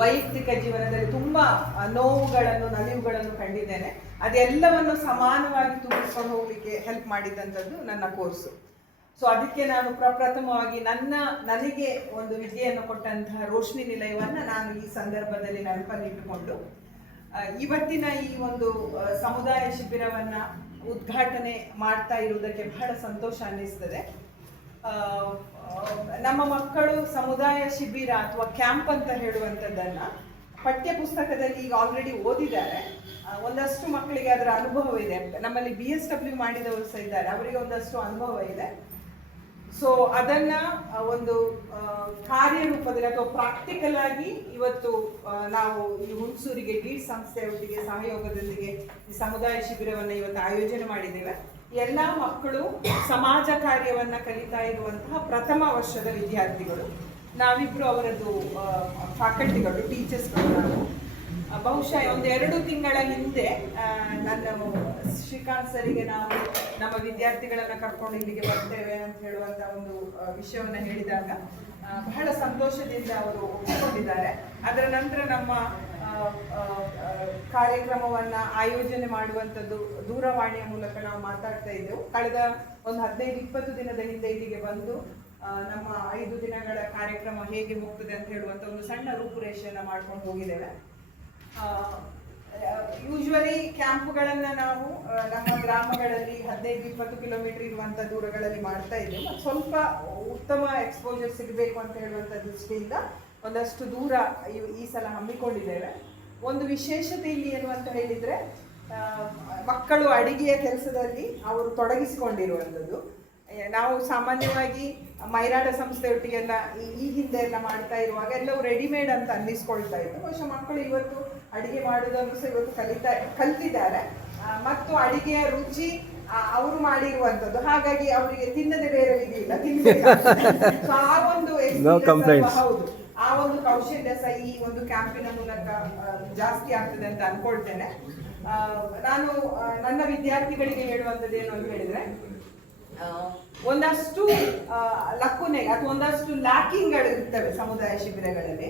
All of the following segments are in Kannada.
ವೈಯಕ್ತಿಕ ಜೀವನದಲ್ಲಿ ತುಂಬ ನೋವುಗಳನ್ನು ನಲಿವುಗಳನ್ನು ಕಂಡಿದ್ದೇನೆ. ಅದೆಲ್ಲವನ್ನು ಸಮಾನವಾಗಿ ತುಂಬಿಸ್ಕೊಂಡು ಹೋಗ್ಲಿಕ್ಕೆ ಹೆಲ್ಪ್ ಮಾಡಿದಂಥದ್ದು ನನ್ನ ಕೋರ್ಸು. ಸೊ ಅದಕ್ಕೆ ನಾನು ಪ್ರಪ್ರಥಮವಾಗಿ ನನಗೆ ಒಂದು ವಿದ್ಯೆಯನ್ನು ಕೊಟ್ಟಂತಹ ರೋಶ್ನಿ ನಿಲಯವನ್ನು ನಾನು ಈ ಸಂದರ್ಭದಲ್ಲಿ ನೆನಪಲ್ಲಿಟ್ಟುಕೊಂಡು ಇವತ್ತಿನ ಈ ಒಂದು ಸಮುದಾಯ ಶಿಬಿರವನ್ನು ಉದ್ಘಾಟನೆ ಮಾಡ್ತಾ ಇರುವುದಕ್ಕೆ ಬಹಳ ಸಂತೋಷ ಅನ್ನಿಸ್ತದೆ. ನಮ್ಮ ಮಕ್ಕಳು ಸಮುದಾಯ ಶಿಬಿರ ಅಥವಾ ಕ್ಯಾಂಪ್ ಅಂತ ಹೇಳುವಂಥದ್ದನ್ನ ಪಠ್ಯ ಪುಸ್ತಕದಲ್ಲಿ ಈಗ ಆಲ್ರೆಡಿ ಓದಿದ್ದಾರೆ. ಒಂದಷ್ಟು ಮಕ್ಕಳಿಗೆ ಅದರ ಅನುಭವ ಇದೆ. ನಮ್ಮಲ್ಲಿ BSW ಮಾಡಿದವರು ಸಹ ಇದ್ದಾರೆ, ಅವರಿಗೆ ಒಂದಷ್ಟು ಅನುಭವ ಇದೆ. ಸೊ ಅದನ್ನ ಒಂದು ಕಾರ್ಯರೂಪದಲ್ಲಿ ಅಥವಾ ಪ್ರಾಕ್ಟಿಕಲ್ ಆಗಿ ಇವತ್ತು ನಾವು ಈ ಹುಣಸೂರಿಗೆ ಗೀಡ್ ಸಂಸ್ಥೆಯೊಟ್ಟಿಗೆ ಸಹಯೋಗದೊಂದಿಗೆ ಈ ಸಮುದಾಯ ಶಿಬಿರವನ್ನು ಇವತ್ತು ಆಯೋಜನೆ ಮಾಡಿದ್ದೇವೆ. ಎಲ್ಲ ಮಕ್ಕಳು ಸಮಾಜ ಕಾರ್ಯವನ್ನ ಕಲಿತಾ ಇರುವಂತಹ ಪ್ರಥಮ ವರ್ಷದ ವಿದ್ಯಾರ್ಥಿಗಳು. ನಾವಿಬ್ರು ಅವರದ್ದು ಫ್ಯಾಕಲ್ಟಿಗಳು, ಟೀಚರ್ಸ್ಗಳು. ನಾವು ಬಹುಶಃ 1-2 ತಿಂಗಳ ಹಿಂದೆ ನನ್ನ ಶ್ರೀಕಾಂತ್ ಸರಿಗೆ ನಾವು ನಮ್ಮ ವಿದ್ಯಾರ್ಥಿಗಳನ್ನ ಕರ್ಕೊಂಡು ಇಲ್ಲಿಗೆ ಬರ್ತೇವೆ ಅಂತ ಹೇಳುವಂತ ಒಂದು ವಿಷಯವನ್ನು ಹೇಳಿದಾಗ ಬಹಳ ಸಂತೋಷದಿಂದ ಅವರು ಒಪ್ಪಿಕೊಂಡಿದ್ದಾರೆ. ಅದರ ನಂತರ ನಮ್ಮ ಕಾರ್ಯಕ್ರಮವನ್ನ ಆಯೋಜನೆ ಮಾಡುವಂಥದ್ದು ದೂರವಾಣಿಯ ಮೂಲಕ ನಾವು ಮಾತಾಡ್ತಾ ಇದ್ದೆವು. ಕಳೆದ ಒಂದು 15-20 ದಿನದ ಹಿಂದೆ ಇಲ್ಲಿಗೆ ಬಂದು ನಮ್ಮ 5 ದಿನಗಳ ಕಾರ್ಯಕ್ರಮ ಹೇಗೆ ಹೋಗ್ತದೆ ಅಂತ ಹೇಳುವಂತ ಒಂದು ಸಣ್ಣ ರೂಪುರೇಷೆಯನ್ನು ಮಾಡ್ಕೊಂಡು ಹೋಗಿದ್ದೇವೆ. ಯೂಶುವಲಿ ಕ್ಯಾಂಪ್ಗಳನ್ನು ನಾವು ನಮ್ಮ ಗ್ರಾಮಗಳಲ್ಲಿ 15-20 ಕಿಲೋಮೀಟರ್ ಇರುವಂಥ ದೂರಗಳಲ್ಲಿ ಮಾಡ್ತಾ ಇದ್ದೇವೆ. ಮತ್ತು ಸ್ವಲ್ಪ ಉತ್ತಮ ಎಕ್ಸ್ಪೋಜರ್ ಸಿಗಬೇಕು ಅಂತ ಹೇಳುವಂಥ ದೃಷ್ಟಿಯಿಂದ ಒಂದಷ್ಟು ದೂರ ಈ ಸಲ ಹಮ್ಮಿಕೊಂಡಿದ್ದೇವೆ. ಒಂದು ವಿಶೇಷತೆ ಇಲ್ಲಿ ಏನು ಅಂತ ಹೇಳಿದರೆ, ಮಕ್ಕಳು ಅಡಿಗೆಯ ಕೆಲಸದಲ್ಲಿ ಅವರು ತೊಡಗಿಸಿಕೊಂಡಿರುವಂಥದ್ದು. ನಾವು ಸಾಮಾನ್ಯವಾಗಿ ಮೈರಾಡ ಸಂಸ್ಥೆಯೊಟ್ಟಿಗೆಲ್ಲ ಈ ಹಿಂದೆ ಎಲ್ಲ ಮಾಡ್ತಾ ಇರುವಾಗ ಎಲ್ಲವೂ ರೆಡಿಮೇಡ್ ಅಂತ ಅನ್ನಿಸ್ಕೊಳ್ತಾ ಇತ್ತು. ಬಹುಶಃ ಮಕ್ಕಳು ಇವತ್ತು ಅಡಿಗೆ ಮಾಡೋದನ್ನು ಸಹ ಇವತ್ತು ಕಲ್ತಿದ್ದಾರೆ ಮತ್ತು ಅಡಿಗೆಯ ರುಚಿ ಅವರು ಮಾಡಿರುವಂಥದ್ದು. ಹಾಗಾಗಿ ಅವರಿಗೆ ತಿನ್ನದೆ ಬೇರೆ ಇದೆಯಿಲ್ಲ, ತಿನ್ನಬೇಕು. ಆ ಒಂದು ಹೌದು, ಆ ಒಂದು ಕೌಶಲ್ಯ ಸಹ ಈ ಒಂದು ಕ್ಯಾಂಪಿನ ಮೂಲಕ ಜಾಸ್ತಿ ಆಗ್ತದೆ ಅಂತ ಅನ್ಕೊಳ್ತೇನೆ. ನಾನು ನನ್ನ ವಿದ್ಯಾರ್ಥಿಗಳಿಗೆ ಹೇಳುವಂಥದ್ದು ಏನು ಅಂತ ಹೇಳಿದ್ರೆ, ಒಂದಷ್ಟು ಲಕ್ಕುನೆ ಅಥವಾ ಒಂದಷ್ಟು ಲ್ಯಾಕಿಂಗ್ಗಳು ಇರ್ತವೆ ಸಮುದಾಯ ಶಿಬಿರಗಳಲ್ಲಿ.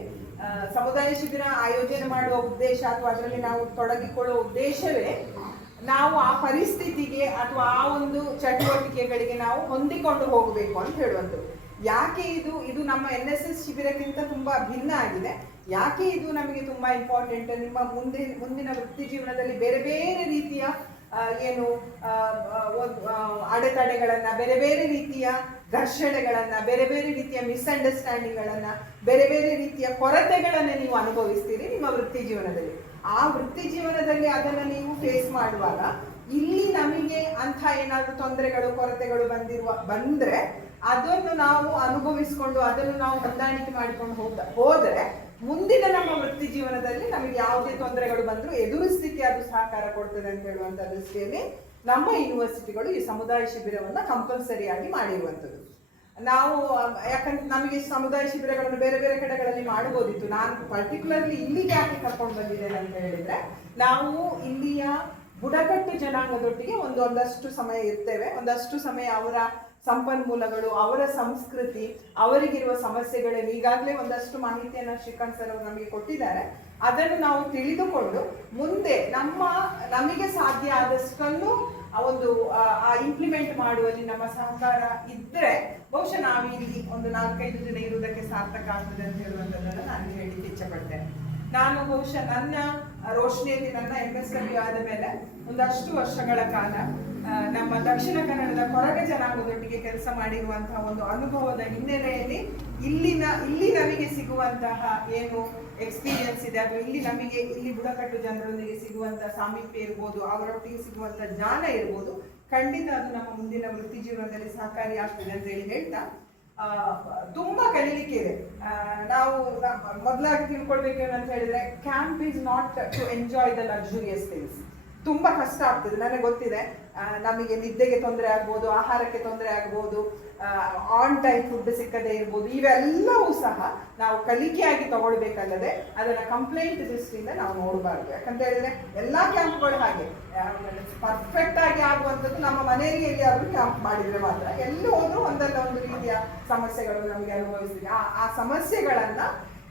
ಸಮುದಾಯ ಶಿಬಿರ ಆಯೋಜನೆ ಮಾಡುವ ಉದ್ದೇಶ ಅಥವಾ ಅದರಲ್ಲಿ ನಾವು ತೊಡಗಿಕೊಳ್ಳುವ ಉದ್ದೇಶವೇ ನಾವು ಆ ಪರಿಸ್ಥಿತಿಗೆ ಅಥವಾ ಆ ಒಂದು ಚಟುವಟಿಕೆಗಳಿಗೆ ನಾವು ಹೊಂದಿಕೊಂಡು ಹೋಗಬೇಕು ಅಂತ ಹೇಳುವಂಥದ್ದು. ಯಾಕೆ ಇದು ನಮ್ಮ NSS ಶಿಬಿರಕ್ಕಿಂತ ತುಂಬಾ ಭಿನ್ನ ಆಗಿದೆ, ಯಾಕೆ ಇದು ನಮಗೆ ತುಂಬಾ ಇಂಪಾರ್ಟೆಂಟ್, ನಿಮ್ಮ ಮುಂದಿನ ವೃತ್ತಿ ಜೀವನದಲ್ಲಿ ಬೇರೆ ಬೇರೆ ರೀತಿಯ ಏನು ಅಡೆತಡೆಗಳನ್ನ, ಬೇರೆ ಬೇರೆ ರೀತಿಯ ಘರ್ಷಣೆಗಳನ್ನ, ಬೇರೆ ಬೇರೆ ರೀತಿಯ ಮಿಸ್ಅಂಡರ್ಸ್ಟ್ಯಾಂಡಿಂಗ್ಗಳನ್ನ, ಬೇರೆ ಬೇರೆ ರೀತಿಯ ಕೊರತೆಗಳನ್ನ ನೀವು ಅನುಭವಿಸ್ತೀರಿ ನಿಮ್ಮ ವೃತ್ತಿ ಜೀವನದಲ್ಲಿ. ಆ ವೃತ್ತಿ ಜೀವನದಲ್ಲಿ ಅದನ್ನ ನೀವು ಫೇಸ್ ಮಾಡುವಾಗ ಇಲ್ಲಿ ನಮಗೆ ಅಂಥ ಏನಾದರೂ ತೊಂದರೆಗಳು, ಕೊರತೆಗಳು ಬಂದ್ರೆ ಅದನ್ನು ನಾವು ಅನುಭವಿಸಿಕೊಂಡು ಅದನ್ನು ನಾವು ಹೊಂದಾಣಿಕೆ ಮಾಡಿಕೊಂಡು ಹೋದರೆ ಮುಂದಿನ ನಮ್ಮ ವೃತ್ತಿ ಜೀವನದಲ್ಲಿ ನಮಗೆ ಯಾವುದೇ ತೊಂದರೆಗಳು ಬಂದರೂ ಎದುರಿಸಲಿಕ್ಕೆ ಅದು ಸಹಕಾರ ಕೊಡ್ತದೆ ಅಂತ ಹೇಳುವಂಥ ದೃಷ್ಟಿಯಲ್ಲಿ ನಮ್ಮ ಯೂನಿವರ್ಸಿಟಿಗಳು ಈ ಸಮುದಾಯ ಶಿಬಿರವನ್ನು ಕಂಪಲ್ಸರಿಯಾಗಿ ಮಾಡಿರುವಂಥದ್ದು. ನಾವು ಯಾಕಂದ್ರೆ ನಮಗೆ ಸಮುದಾಯ ಶಿಬಿರಗಳನ್ನು ಬೇರೆ ಬೇರೆ ಕಡೆಗಳಲ್ಲಿ ಮಾಡಬಹುದಿತ್ತು. ನಾನು ಪರ್ಟಿಕ್ಯುಲರ್ಲಿ ಇಲ್ಲಿಗೆ ಯಾಕೆ ಕರ್ಕೊಂಡು ಬಂದಿದ್ದೇನೆ ಅಂತ ಹೇಳಿದ್ರೆ, ನಾವು ಇಲ್ಲಿಯ ಬುಡಕಟ್ಟು ಜನಾಂಗದೊಟ್ಟಿಗೆ ಒಂದಷ್ಟು ಸಮಯ ಇರ್ತೇವೆ. ಒಂದಷ್ಟು ಸಮಯ ಅವರ ಸಂಪನ್ಮೂಲಗಳು, ಅವರ ಸಂಸ್ಕೃತಿ, ಅವರಿಗಿರುವ ಸಮಸ್ಯೆಗಳಲ್ಲಿ ಈಗಾಗಲೇ ಒಂದಷ್ಟು ಮಾಹಿತಿಯನ್ನು ಶ್ರೀಕಾಂತ್ ಸರ್ ಅವರು ನಮಗೆ ಕೊಟ್ಟಿದ್ದಾರೆ. ಅದನ್ನು ನಾವು ತಿಳಿದುಕೊಂಡು ಮುಂದೆ ನಮಗೆ ಸಾಧ್ಯ ಆದಷ್ಟನ್ನು ಒಂದು ಇಂಪ್ಲಿಮೆಂಟ್ ಮಾಡುವಲ್ಲಿ ನಮ್ಮ ಸಹಕಾರ ಇದ್ರೆ ಬಹುಶಃ ನಾವು ಇಲ್ಲಿ ಒಂದು 4-5 ದಿನ ಇರುವುದಕ್ಕೆ ಸಾರ್ಥಕ ಆಗ್ತದೆ ಅಂತ ಹೇಳುವಂಥದ್ದನ್ನು ನಾನು ಹೇಳಲಿಕ್ಕೆ ಇಚ್ಛಪಡ್ತೇನೆ. ನಾನು ಬಹುಶಃ ನನ್ನ ರೋಶ್ನಿಯಲ್ಲಿ ನನ್ನ MSW ಆದ ಮೇಲೆ ಒಂದಷ್ಟು ವರ್ಷಗಳ ಕಾಲ ನಮ್ಮ ದಕ್ಷಿಣ ಕನ್ನಡದ ಕೊರಗ ಜನಾಂಗದೊಟ್ಟಿಗೆ ಕೆಲಸ ಮಾಡಿರುವಂತಹ ಒಂದು ಅನುಭವದ ಹಿನ್ನೆಲೆಯಲ್ಲಿ ಇಲ್ಲಿ ನಮಗೆ ಸಿಗುವಂತಹ ಏನು ಎಕ್ಸ್ಪೀರಿಯನ್ಸ್ ಇದೆ, ಅಥವಾ ಇಲ್ಲಿ ಬುಡಕಟ್ಟು ಜನರೊಂದಿಗೆ ಸಿಗುವಂತಹ ಸಾಮೀಪ್ಯ ಇರ್ಬೋದು, ಅವರೊಟ್ಟಿಗೆ ಸಿಗುವಂತಹ ಜ್ಞಾನ ಇರ್ಬೋದು, ಖಂಡಿತ ಅದು ನಮ್ಮ ಮುಂದಿನ ವೃತ್ತಿ ಜೀವನದಲ್ಲಿ ಸಹಕಾರಿ ಆಗ್ತದೆ ಅಂತ ಹೇಳ್ತಾ ತುಂಬಾ ಕಲೀಲಿಕ್ಕೆ ಇದೆ. ನಾವು ಮೊದಲಾಗಿ ತಿಳ್ಕೊಳ್ಬೇಕೇನು ಅಂತ ಹೇಳಿದ್ರೆ, camp is not to enjoy the luxurious things. ತುಂಬಾ ಕಷ್ಟ ಆಗ್ತದೆ, ನನಗೆ ಗೊತ್ತಿದೆ. ನಮಗೆ ನಿದ್ದೆಗೆ ತೊಂದರೆ ಆಗ್ಬೋದು, ಆಹಾರಕ್ಕೆ ತೊಂದರೆ ಆಗ್ಬೋದು, ಆನ್ ಟೈಮ್ ಫುಡ್ ಸಿಕ್ಕದೇ ಇರ್ಬೋದು. ಇವೆಲ್ಲವೂ ಸಹ ನಾವು ಕಲಿಕೆಯಾಗಿ ತಗೊಳ್ಬೇಕಲ್ಲದೆ ಅದನ್ನ ಕಂಪ್ಲೇಂಟ್ ದೃಷ್ಟಿಯಿಂದ ನಾವು ನೋಡಬಾರ್ದು. ಯಾಕಂತ ಹೇಳಿದ್ರೆ ಎಲ್ಲಾ ಕ್ಯಾಂಪ್ಗಳು ಹಾಗೆ ಪರ್ಫೆಕ್ಟ್ ಆಗಿ ಆಗುವಂಥದ್ದು ನಮ್ಮ ಮನೆಯಲ್ಲಿ ಎಲ್ಲಿಯಾದ್ರೂ ಕ್ಯಾಂಪ್ ಮಾಡಿದ್ರೆ ಮಾತ್ರ. ಎಲ್ಲಿ ಹೋದ್ರೂ ಒಂದಲ್ಲ ಒಂದು ರೀತಿಯ ಸಮಸ್ಯೆಗಳು ನಮಗೆ ಅನುಭವಿಸ್ತೀವಿ. ಆ ಸಮಸ್ಯೆಗಳನ್ನ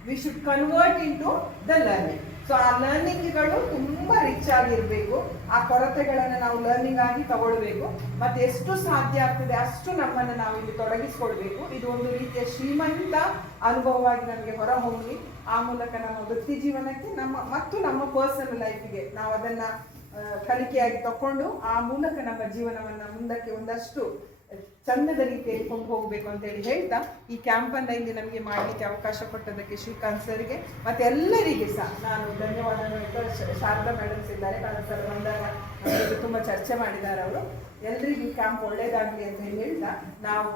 we should convert into the learning. So ಆ ಲರ್ನಿಂಗ್ಗಳು ತುಂಬಾ ರಿಚ್ ಆಗಿರ್ಬೇಕು. ಆ ಕೊರತೆಗಳನ್ನು ನಾವು ಲರ್ನಿಂಗ್ ಆಗಿ ತಗೊಳ್ಬೇಕು. ಮತ್ತೆ ಎಷ್ಟು ಸಾಧ್ಯ ಆಗ್ತದೆ ಅಷ್ಟು ನಮ್ಮನ್ನು ನಾವು ಇಲ್ಲಿ ತೊಡಗಿಸ್ಕೊಳ್ಬೇಕು. ಇದು ಒಂದು ರೀತಿಯ ಶ್ರೀಮಂತ ಅನುಭವವಾಗಿ ನಮಗೆ ಹೊರಹೊಮ್ಮಿ ಆ ಮೂಲಕ ನಮ್ಮ ವೃತ್ತಿ ಜೀವನಕ್ಕೆ ನಮ್ಮ ಪರ್ಸನಲ್ ಲೈಫ್ಗೆ ನಾವು ಅದನ್ನ ಕಲಿಕೆಯಾಗಿ ತಕೊಂಡು ಆ ಮೂಲಕ ನಮ್ಮ ಜೀವನವನ್ನ ಮುಂದಕ್ಕೆ ಒಂದಷ್ಟು ಚಂದದ ರೀತಿಯಲ್ಲಿ ಕೊಂಡು ಹೋಗಬೇಕು ಅಂತ ಹೇಳಿ ಹೇಳ್ತಾ, ಈ ಕ್ಯಾಂಪನ್ನು ಇಲ್ಲಿ ನಮಗೆ ಮಾಡಲಿಕ್ಕೆ ಅವಕಾಶ ಕೊಟ್ಟದಕ್ಕೆ ಶ್ರೀಕಾಂತ್ ಸರ್ಗೆ ಮತ್ತೆ ಎಲ್ಲರಿಗೆ ಸಹ ನಾನು ಧನ್ಯವಾದಗಳು ಹೇಳ್ತಾ, ಶಾರದಾ ಮೇಡಮ್ಸ್ ಇದ್ದಾರೆ, ಕಾರಣ ಸರ್ ಬಂದಾಗ ತುಂಬ ಚರ್ಚೆ ಮಾಡಿದ್ದಾರೆ ಅವರು. ಎಲ್ರಿಗೂ ಈ ಕ್ಯಾಂಪ್ ಒಳ್ಳೇದಾಗಲಿ ಅಂತ ಹೇಳ್ತಾ, ನಾವು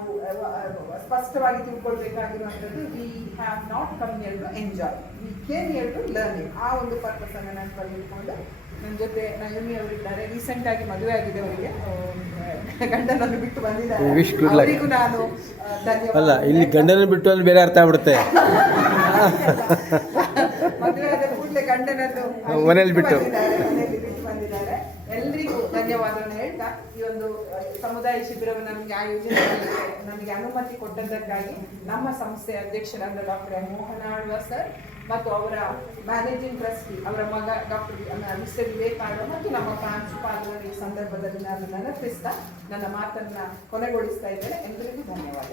ಸ್ಪಷ್ಟವಾಗಿ ತಿಳ್ಕೊಳ್ಬೇಕಾಗಿರುವಂಥದ್ದು, we have not come here to enjoy, we came here to learning. ಆ ಒಂದು ಪರ್ಪಸನ್ನು ನಾನು ಕಂಡುಹಿಡ್ಕೊಂಡು ನನ್ನ ಜೊತೆ ನಯನಿ ಅವರಿದ್ದಾರೆ. ರೀಸೆಂಟ್ ಆಗಿ ಮದುವೆ ಆಗಿದೆ ಅವರಿಗೆ, ಗಂಡನನ್ನು ಬಿಟ್ಟು ಬಂದಿದ್ದಾರೆ. ಅವರಿಗೂ ನಾನು ಧನ್ಯವಾದ. ಅಲ್ಲ, ಇಲ್ಲಿ ಗಂಡನ ಬಿಟ್ಟು ಅಲ್ಲಿ ಬೇರೆ ಅರ್ಥ ಆಗ್ಬಿಡುತ್ತೆ. ಮದುವೆ ಆದ ಕೂಡಲೇ ಗಂಡನನ್ನು ಮನೆಯಲ್ಲಿ ಬಿಟ್ಟು ಬಂದಿದ್ದಾರೆ. ಎಲ್ರಿಗೂ ಧನ್ಯವಾದವನ್ನು ಹೇಳ್ತಾ, ಈ ಒಂದು ಸಮುದಾಯ ಶಿಬಿರವನ್ನು ನಮಗೆ ಆಯೋಜನೆ ನಮಗೆ ಅನುಮತಿ ಕೊಟ್ಟದ್ದಕ್ಕಾಗಿ ನಮ್ಮ ಸಂಸ್ಥೆಯ ಅಧ್ಯಕ್ಷರಾದ ಡಾಕ್ಟರ್ ಮೋಹನ ಆಳ್ವ ಸರ್ ಮತ್ತು ಅವರ ಮ್ಯಾನೇಜಿಂಗ್ ಟ್ರಸ್ಟಿ ಅವರ ಮಗ ಡಾಕ್ಟರ್ ಮಿಸ್ಟರ್ ವಿವೇಕ್ ಆಳ್ವ ಮತ್ತು ನಮ್ಮ ಪ್ರಾಂಶುಪಾಲರ ಈ ಸಂದರ್ಭದಲ್ಲಿ ನಾನು ನೆನಪಿಸ್ತಾ ನನ್ನ ಮಾತನ್ನ ಕೊನೆಗೊಳಿಸ್ತಾ ಇದ್ದೇನೆ. ಎಲ್ಲರಿಗೂ ಧನ್ಯವಾದ.